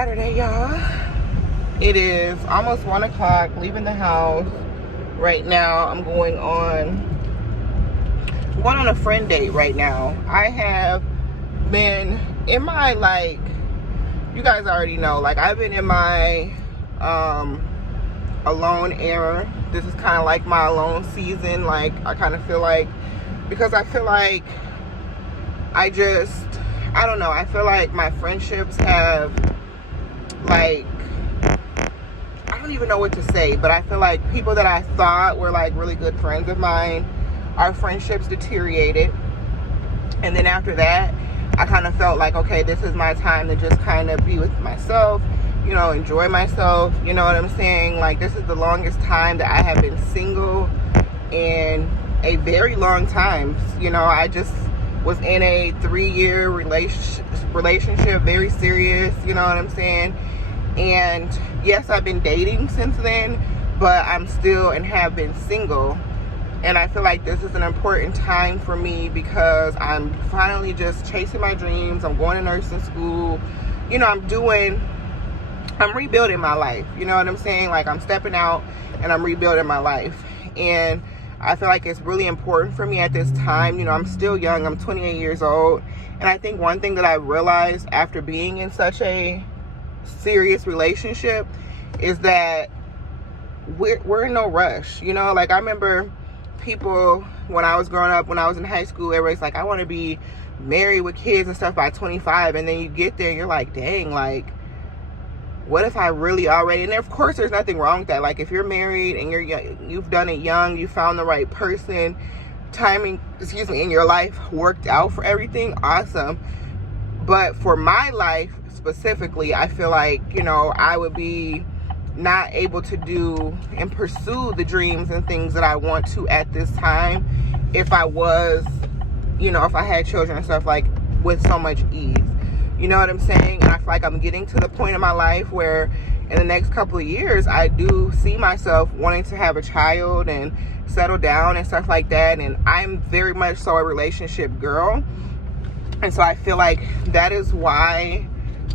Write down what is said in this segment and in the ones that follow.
Saturday, y'all. It is almost 1 o'clock, leaving the house. Right now, I'm going on a friend date right now. I have been in my, like, you guys already know, like, I've been in my alone era. This is kind of like my alone season. Like, I kind of feel like, because I feel like I don't know, I feel like my friendships have, like, I don't even know what to say, but I feel like people that I thought were like really good friends of mine, our friendships deteriorated. And then after that, I kind of felt like, okay, this is my time to just kind of be with myself, you know, enjoy myself, you know what I'm saying? Like, this is the longest time that I have been single in a very long time. You know, I just was in a 3-year relationship, very serious, you know what I'm saying? And yes, I've been dating since then, but I'm still and have been single. And I feel like this is an important time for me because I'm finally just chasing my dreams. I'm going to nursing school. You know, I'm rebuilding my life. You know what I'm saying? Like, I'm stepping out and I'm rebuilding my life. And I feel like it's really important for me at this time. You know, I'm still young. I'm 28 years old. And I think one thing that I realized after being in such a serious relationship is that we're in no rush. You know, like, I remember people when I was growing up, when I was in high school, everybody's like, I want to be married with kids and stuff by 25. And then you get there and you're like, dang, like, what if I really already, and of course there's nothing wrong with that. Like, if you're married and you've done it young, you found the right person, timing, in your life worked out for everything, awesome. But for my life specifically, I feel like, you know, I would be not able to do and pursue the dreams and things that I want to at this time if I was, you know, if I had children and stuff, like, with so much ease. You know what I'm saying? And I feel like I'm getting to the point in my life where in the next couple of years, I do see myself wanting to have a child and settle down and stuff like that. And I'm very much so a relationship girl. And so I feel like that is why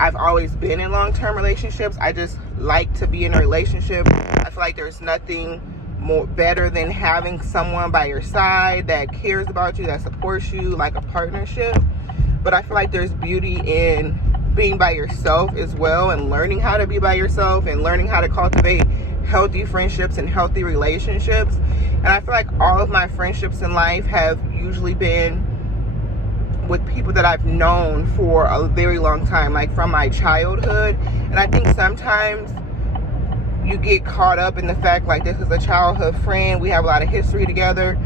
I've always been in long-term relationships. I just like to be in a relationship. I feel like there's nothing more better than having someone by your side that cares about you, that supports you, like a partnership. But I feel like there's beauty in being by yourself as well, and learning how to be by yourself and learning how to cultivate healthy friendships and healthy relationships. And I feel like all of my friendships in life have usually been with people that I've known for a very long time, like from my childhood. And I think sometimes you get caught up in the fact, like, this is a childhood friend, we have a lot of history together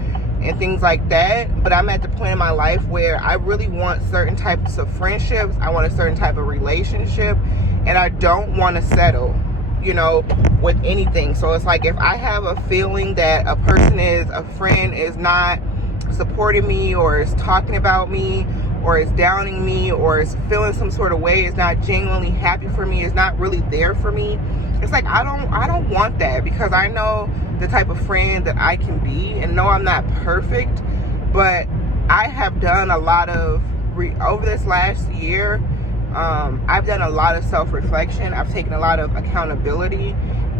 and things like that. But I'm at the point in my life where I really want certain types of friendships. I want a certain type of relationship, and I don't want to settle, you know, with anything. So it's like, if I have a feeling that a friend is not supporting me, or is talking about me, or is downing me, or is feeling some sort of way, is not genuinely happy for me, is not really there for me, it's like, I don't want that, because I know the type of friend that I can be. And no, I'm not perfect, but I have done a lot of over this last year, I've done a lot of self-reflection. I've taken a lot of accountability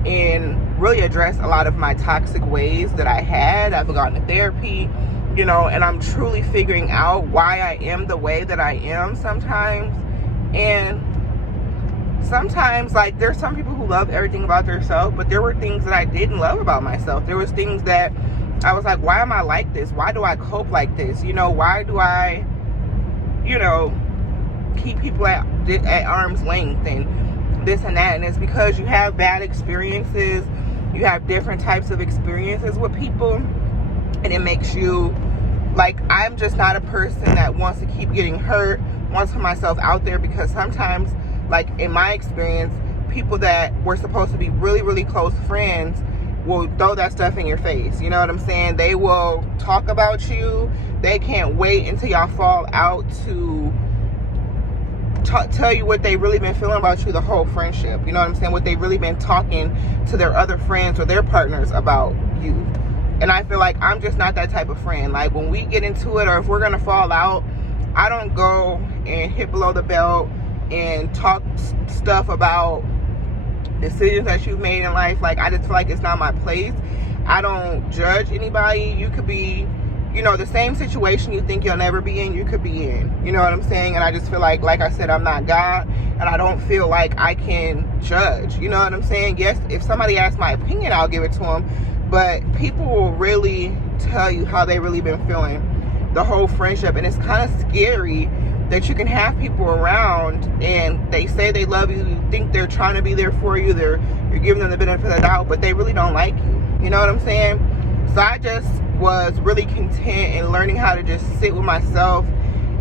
and really addressed a lot of my toxic ways that I had. I've gone to therapy, you know, and I'm truly figuring out why I am the way that I am sometimes. And sometimes, like, there's some people who love everything about themselves, but there were things that I didn't love about myself. There was things that I was like, why am I like this? Why do I cope like this? You know, why do I, you know, keep people at arm's length and this and that? And it's because you have bad experiences. You have different types of experiences with people, and it makes you, like, I'm just not a person that wants to keep getting hurt, wants to put myself out there, because sometimes, like, in my experience, people that were supposed to be really, really close friends will throw that stuff in your face. You know what I'm saying? They will talk about you. They can't wait until y'all fall out to tell you what they really been feeling about you the whole friendship. You know what I'm saying? What they really been talking to their other friends or their partners about you. And I feel like I'm just not that type of friend. Like, when we get into it, or if we're gonna fall out, I don't go and hit below the belt and talk stuff about decisions that you've made in life. Like, I just feel like it's not my place. I don't judge anybody. You could be, you know, the same situation you think you'll never be in, you could be in. You know what I'm saying? And I just feel like I said, I'm not God, and I don't feel like I can judge. You know what I'm saying? Yes, if somebody asks my opinion, I'll give it to them. But people will really tell you how they really been feeling the whole friendship. And it's kind of scary that you can have people around and they say they love you. You think they're trying to be there for you. You're giving them the benefit of the doubt, but they really don't like you. You know what I'm saying? So I just was really content in learning how to just sit with myself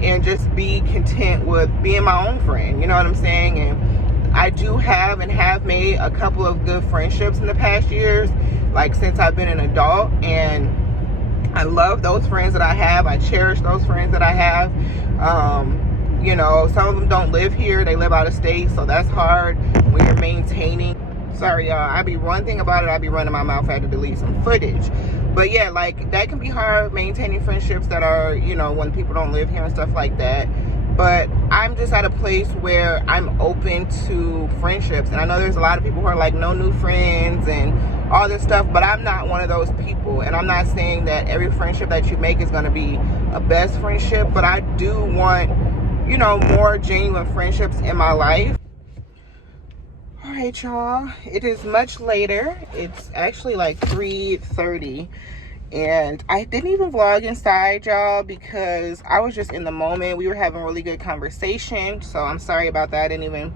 and just be content with being my own friend. You know what I'm saying? And I do have and have made a couple of good friendships in the past years, like since I've been an adult, and I love those friends that I have. I cherish those friends that I have. You know, some of them don't live here. They live out of state, so that's hard when you're maintaining. Sorry, y'all. One thing about it, I be running my mouth. I had to delete some footage. But yeah, like, that can be hard, maintaining friendships that are, you know, when people don't live here and stuff like that. But I'm just at a place where I'm open to friendships. And I know there's a lot of people who are like, no new friends and all this stuff, but I'm not one of those people. And I'm not saying that every friendship that you make is going to be a best friendship, but I do want, you know, more genuine friendships in my life. All right, y'all, it is much later. It's actually like 3:30, and I didn't even vlog inside, y'all, because I was just in the moment. We were having a really good conversation, so I'm sorry about that. I didn't even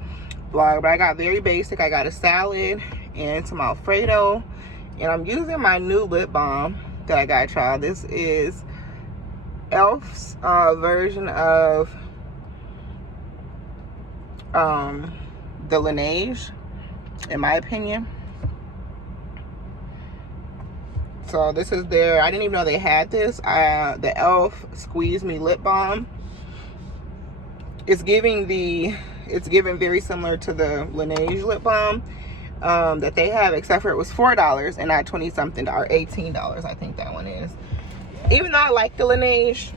vlog, but I got very basic. I got a salad and some Alfredo, and I'm using my new lip balm that I got, y'all. This is e.l.f.'s version of the Laneige, in my opinion. So this is their, I didn't even know they had this, the e.l.f. Squeeze Me Lip Balm. It's giving very similar to the Laneige lip balm that they have, except for it was $4 and not 20 something, or $18, I think that one is. Even though I like the Laneige,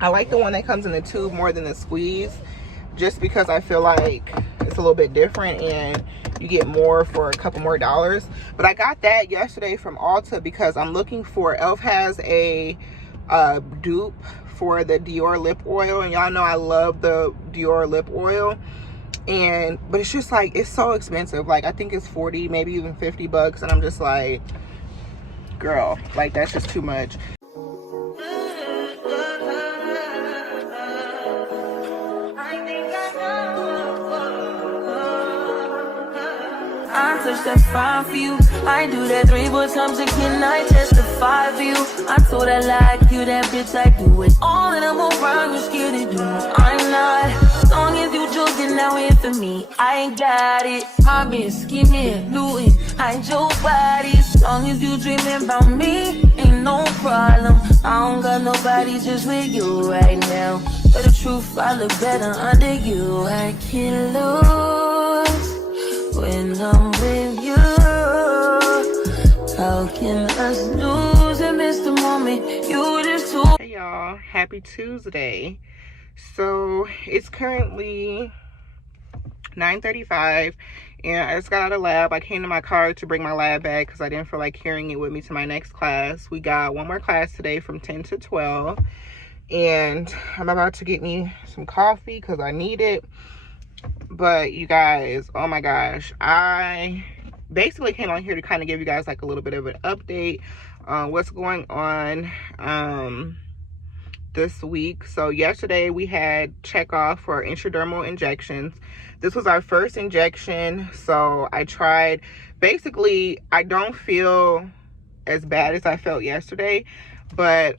I like the one that comes in the tube more than the squeeze, just because I feel like it's a little bit different and you get more for a couple more dollars. But I got that yesterday from Ulta because I'm looking for, e.l.f. has a dupe for the Dior lip oil, and y'all know I love the Dior lip oil, but it's just like, it's so expensive. Like, I think it's 40, maybe even 50 bucks, and I'm just like, girl, like, that's just too much. I touch that fine for you. I do that 3 more times again. I testify for you. I told I like you, that bitch. I do it all, and I'm around. You scared to do. I'm not. As long as you joking now in for me, I ain't got it. I've been scheming, looting, hide your body. As long as you dreaming about me, ain't no problem. I don't got nobody just with you right now. But the truth, I look better under you. I can't lose when I'm with you. How can us lose and miss the moment you just told? Hey y'all, happy Tuesday. So it's currently 9:35 and I just got out of lab. I came to my car to bring my lab bag because I didn't feel like carrying it with me to my next class. We got one more class today from 10 to 12, and I'm about to get me some coffee because I need it. But you guys, oh my gosh, I basically came on here to kind of give you guys like a little bit of an update on what's going on this week. So yesterday we had check off for intradermal injections. This was our first injection, so I tried. Basically, I don't feel as bad as I felt yesterday, but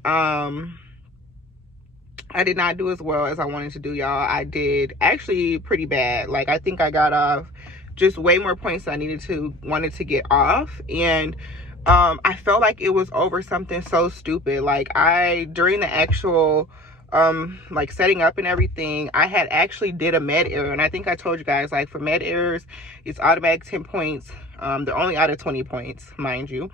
I did not do as well as I wanted to do, y'all. I did actually pretty bad. Like, I think I got off just way more points than I wanted to get off. And I felt like it was over something so stupid. Like, during the actual like setting up and everything, I had actually did a med error. And I think I told you guys, like, for med errors, it's automatic 10 points. They're only out of 20 points, mind you.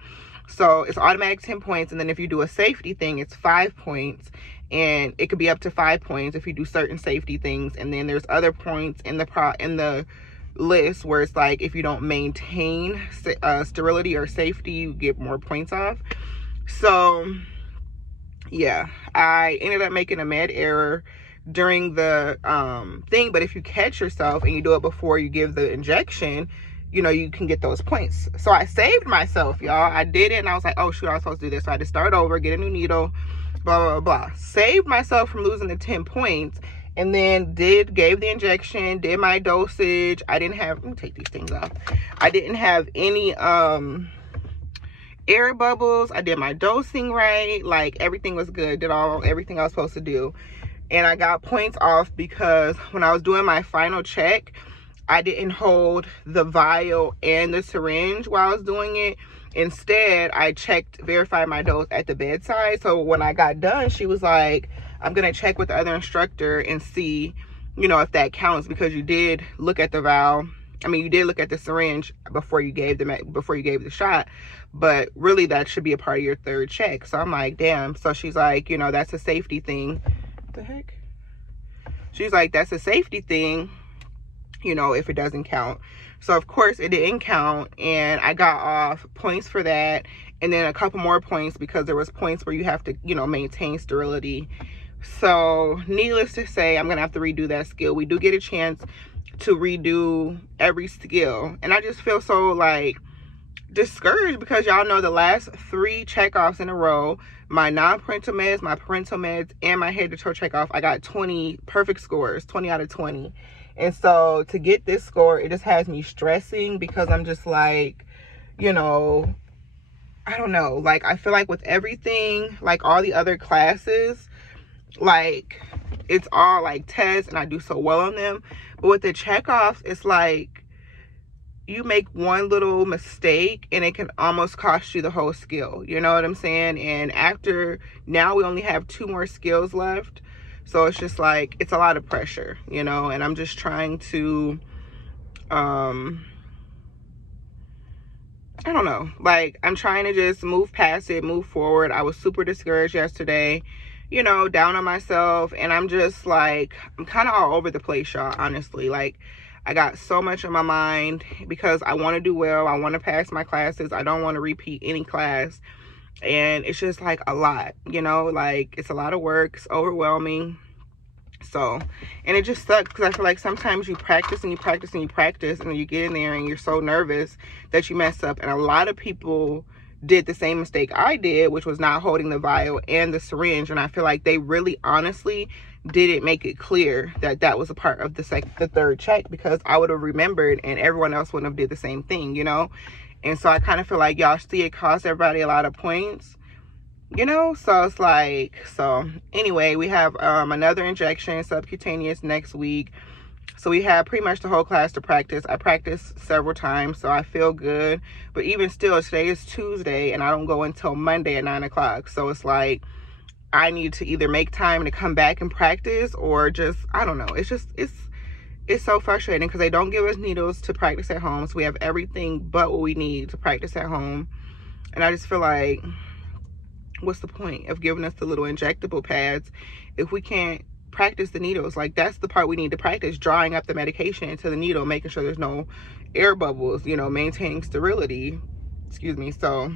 So it's automatic 10 points. And then if you do a safety thing, it's 5 points. and it could be up to 5 points if you do certain safety things. And then there's other points in the list where it's like if you don't maintain sterility or safety, you get more points off. So yeah, I ended up making a med error during the thing, but if you catch yourself and you do it before you give the injection, you know, you can get those points. So I saved myself, y'all. I did it and I was like, oh shoot, I was supposed to do this. So I had to start over, get a new needle, blah blah blah. Saved myself from losing the 10 points, and then gave the injection, did my dosage. I didn't have, let me take these things off. I didn't have any air bubbles. I did my dosing right, like everything was good, did everything I was supposed to do. And I got points off because when I was doing my final check, I didn't hold the vial and the syringe while I was doing it. Instead, I verified my dose at the bedside. So when I got done, she was like, I'm gonna check with the other instructor and see, you know, if that counts, because you did look at the vial. I mean, you did look at the syringe before you gave the shot, but really that should be a part of your third check. So I'm like, damn. So she's like, you know, that's a safety thing. What the heck? She's like, that's a safety thing, you know, if it doesn't count. So of course it didn't count, and I got off points for that, and then a couple more points because there was points where you have to, you know, maintain sterility. So needless to say, I'm gonna have to redo that skill. We do get a chance to redo every skill, and I just feel so like discouraged because y'all know the last 3 checkoffs in a row, my non-parental meds, my parental meds, and my head to toe checkoff, I got 20 perfect scores, 20 out of 20. And so to get this score, it just has me stressing because I'm just like, you know, I don't know, like I feel like with everything, like all the other classes, like it's all like tests and I do so well on them, but with the checkoffs, it's like you make one little mistake and it can almost cost you the whole skill, you know what I'm saying? And after now we only have 2 more skills left, so it's just like it's a lot of pressure, you know. And I'm just trying to I don't know, like I'm trying to just move past it, move forward. I was super discouraged yesterday, you know, down on myself, and I'm just like, I'm kind of all over the place, y'all, honestly. Like I got so much in my mind because I want to do well, I want to pass my classes, I don't want to repeat any class, and it's just like a lot, you know, like it's a lot of work, it's overwhelming. So, and it just sucks because I feel like sometimes you practice and you practice and you practice, and then you get in there and you're so nervous that you mess up. And a lot of people did the same mistake I did, which was not holding the vial and the syringe. And I feel like they really honestly didn't make it clear that that was a part of the third check, because I would have remembered and everyone else wouldn't have did the same thing, you know. And so I kind of feel like y'all see it cost everybody a lot of points, you know. So it's like, so anyway, we have another injection, subcutaneous, next week. So we have pretty much the whole class to practice. I practiced several times, so I feel good. But even still, today is Tuesday and I don't go until Monday at 9 o'clock. So it's like I need to either make time to come back and practice, or just, I don't know. It's just, it's so frustrating because they don't give us needles to practice at home. So we have everything but what we need to practice at home. And I just feel like, what's the point of giving us the little injectable pads if we can't practice the needles? Like that's the part we need to practice, drawing up the medication into the needle, making sure there's no air bubbles, you know, maintaining sterility, excuse me. So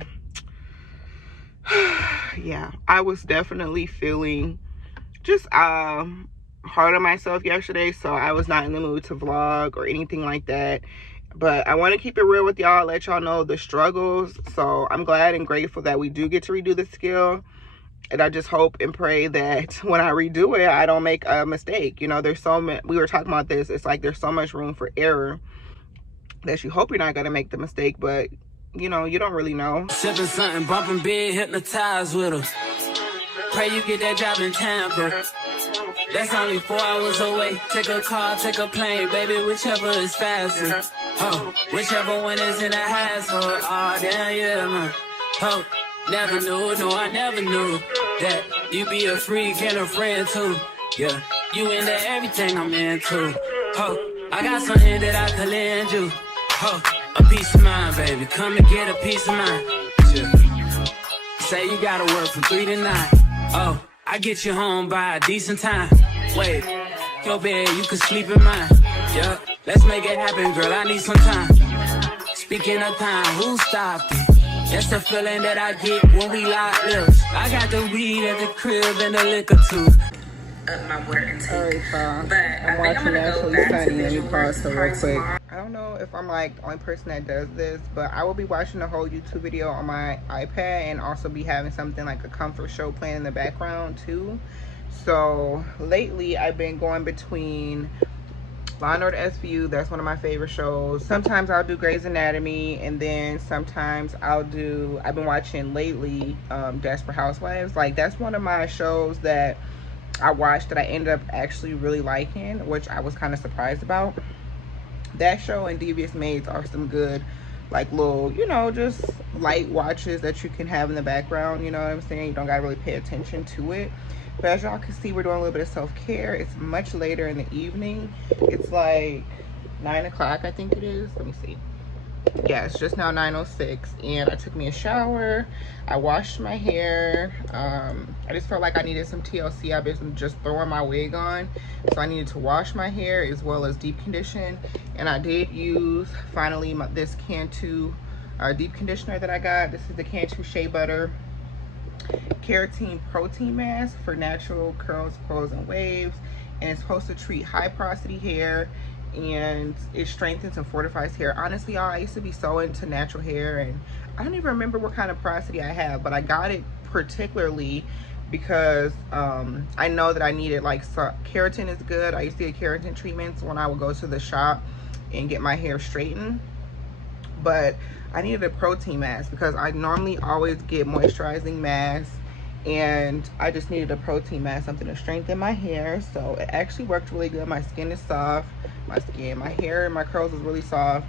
yeah, I was definitely feeling just hard on myself yesterday, so I was not in the mood to vlog or anything like that. But I want to keep it real with y'all, let y'all know the struggles. So I'm glad and grateful that we do get to redo the skill, and I just hope and pray that when I redo it, I don't make a mistake. You know, there's so many, we were talking about this, it's like there's so much room for error that you hope you're not gonna make the mistake, but you know, you don't really know. Sipping something, bumping big, hypnotized with her. Pray you get that job in Tampa. That's only 4 hours away. Take a car, take a plane, baby, whichever is faster. Oh, whichever one is in the hassle. Oh, damn, yeah, man. Oh, never knew, no, I never knew that you be a freak and a friend too. Yeah, you into everything I'm into. Oh, I got something that I could lend you. Oh, a peace of mind, baby. Come and get a peace of mind. Yeah. Say you gotta work from 3 to 9. Oh, I get you home by a decent time. Wait, your bed, you can sleep in mine. Yeah, let's make it happen, girl. I need some time. Speaking of time, who stopped it? That's the feeling that I get when we lock lips. I got the weed at the crib and the liquor too. Up my water intake. But I'm watching Naturally Sunny. Let me pause for real quick. I don't know if I'm like the only person that does this, but I will be watching the whole YouTube video on my iPad and also be having something like a comfort show playing in the background too. So lately I've been going between Law & Order SVU, that's one of my favorite shows. Sometimes I'll do Grey's Anatomy, and then sometimes I've been watching lately Desperate Housewives. Like, that's one of my shows that I watched that I ended up actually really liking, which I was kind of surprised about. That show and Devious Maids are some good, like, little, you know, just light watches that you can have in the background, you know what I'm saying? You don't gotta really pay attention to it. But as y'all can see, we're doing a little bit of self-care. It's much later in the evening. It's like 9 o'clock, I think it is. Let me see. Yeah, it's just now 9:06, and I took me a shower. I washed my hair. I just felt like I needed some TLC. I've been just throwing my wig on, so I needed to wash my hair as well as deep condition. And I did use finally this Cantu deep conditioner that I got. This is the Cantu Shea Butter Keratin Protein Mask for natural curls, coils, and waves, and it's supposed to treat high porosity hair, and it strengthens and fortifies hair. Honestly, y'all, I used to be so into natural hair, and I don't even remember what kind of porosity I have, but I got it particularly because I know that I needed, like, so keratin is good. I used to get keratin treatments when I would go to the shop and get my hair straightened, but I needed a protein mask because I normally always get moisturizing masks, and I just needed a protein mask, something to strengthen my hair. So it actually worked really good. My skin is soft. My hair and my curls is really soft.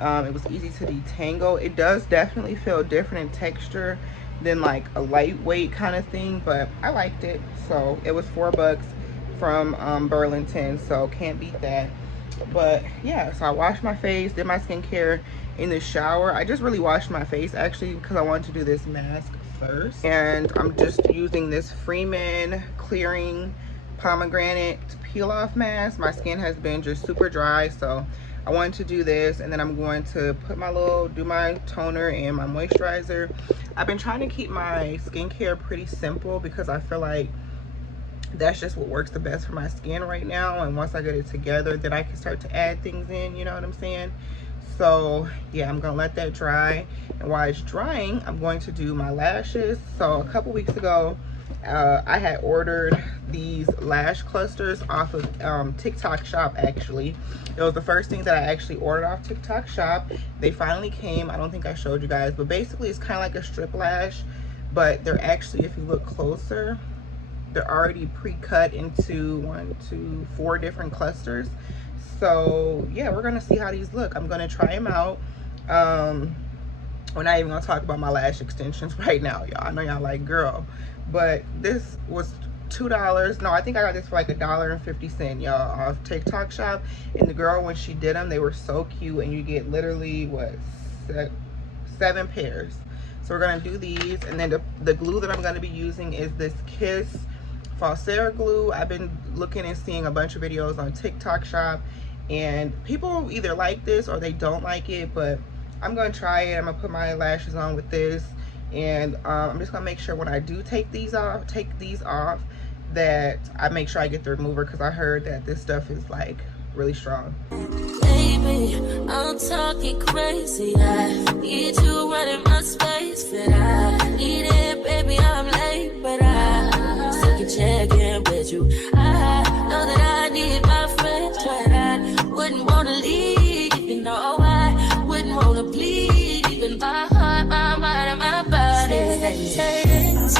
It was easy to detangle. It does definitely feel different in texture than like a lightweight kind of thing, but I liked it. So it was $4 from Burlington, so can't beat that. But yeah, so I washed my face, did my skincare in the shower. I just really washed my face actually because I wanted to do this mask first, and I'm just using this Freeman clearing pomegranate peel off mask. My skin has been just super dry, so I wanted to do this, and then I'm going to put do my toner and my moisturizer. I've been trying to keep my skincare pretty simple because I feel like that's just what works the best for my skin right now, and once I get it together, then I can start to add things in, you know what I'm saying? So yeah, I'm gonna let that dry, and while it's drying, I'm going to do my lashes. So a couple weeks ago, I had ordered these lash clusters off of TikTok Shop. Actually, it was the first thing that I actually ordered off TikTok Shop. They finally came. I don't think I showed you guys, but basically it's kind of like a strip lash, but they're actually, if you look closer, they're already pre-cut into 1, 2, 4 different clusters. So yeah, we're gonna see how these look. I'm gonna try them out. We're not even gonna talk about my lash extensions right now, y'all. I know y'all like, girl, but this was $2. No, I think I got this for like $1.50, y'all, off TikTok Shop. And the girl, when she did them, they were so cute, and you get literally what, 7 pairs. So we're gonna do these, and then the glue that I'm gonna be using is this Kiss Falsera glue. I've been looking and seeing a bunch of videos on TikTok Shop, and people either like this or they don't like it, but I'm gonna try it. I'm gonna put my lashes on with this, and I'm just gonna make sure when I do take these off, that I make sure I get the remover, because I heard that this stuff is like really strong. Baby, I'm talking crazy. I need you running my space, but I need it, baby. I'm late, but I still can check in with you. I know that I need my friends, but I wouldn't wanna leave. You know, I wouldn't wanna bleed. Even my heart, my mind, and my body. My body says.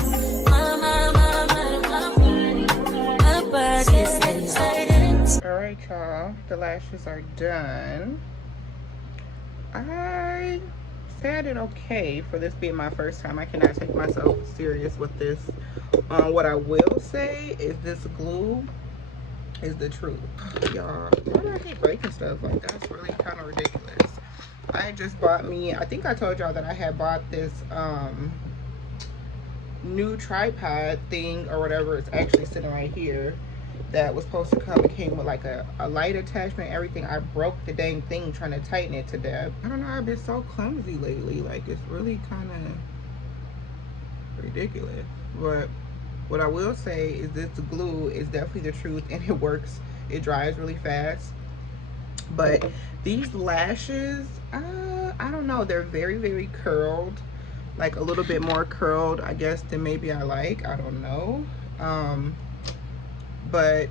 All right, y'all, the lashes are done. I said it okay for this being my first time. I cannot take myself serious with this. What I will say is this glue is the truth. Y'all, why do I keep breaking stuff? Like, that's really kind of ridiculous. I just bought me, I think I told y'all that I had bought this new tripod thing or whatever is actually sitting right here that was supposed to come. It came with like a light attachment, everything. I broke the dang thing trying to tighten it to death. I don't know, I've been so clumsy lately. Like, it's really kind of ridiculous. But what I will say is this glue is definitely the truth, and it works. It dries really fast. But these lashes, I don't know, they're very, very curled, like a little bit more curled, I guess, than maybe I like. I don't know. But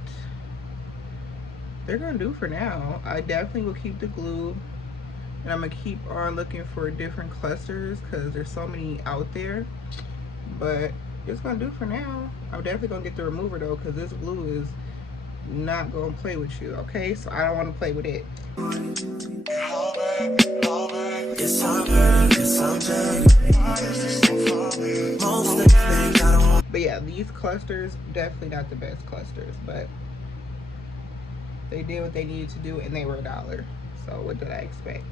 they're gonna do for now. I definitely will keep the glue, and I'm gonna keep on looking for different clusters because there's so many out there. But it's gonna do for now. I'm definitely gonna get the remover though, because this glue is not gonna play with you. Okay, so I don't want to play with it. But yeah, these clusters definitely not the best clusters, but they did what they needed to do, and they were $1. So what did I expect?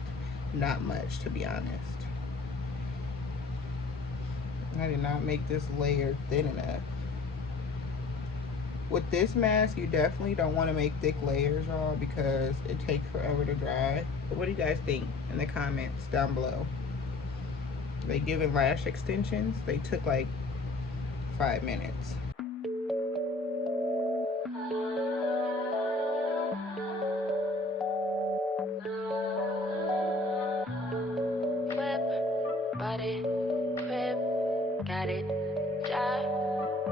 Not much, to be honest. I did not make this layer thin enough. With this mask, you definitely don't want to make thick layers, y'all, because it takes forever to dry. But what do you guys think in the comments down below? They giving lash extensions? They took like 5 minutes. Body, crib, got it, job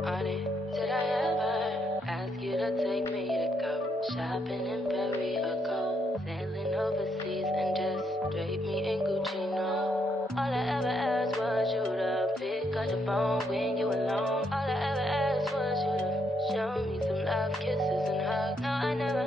on it. Did I ever ask you to take me to go shopping in Paris or go sailing overseas and just drape me in Gucci? No, all I ever asked was you to pick up the phone when you alone.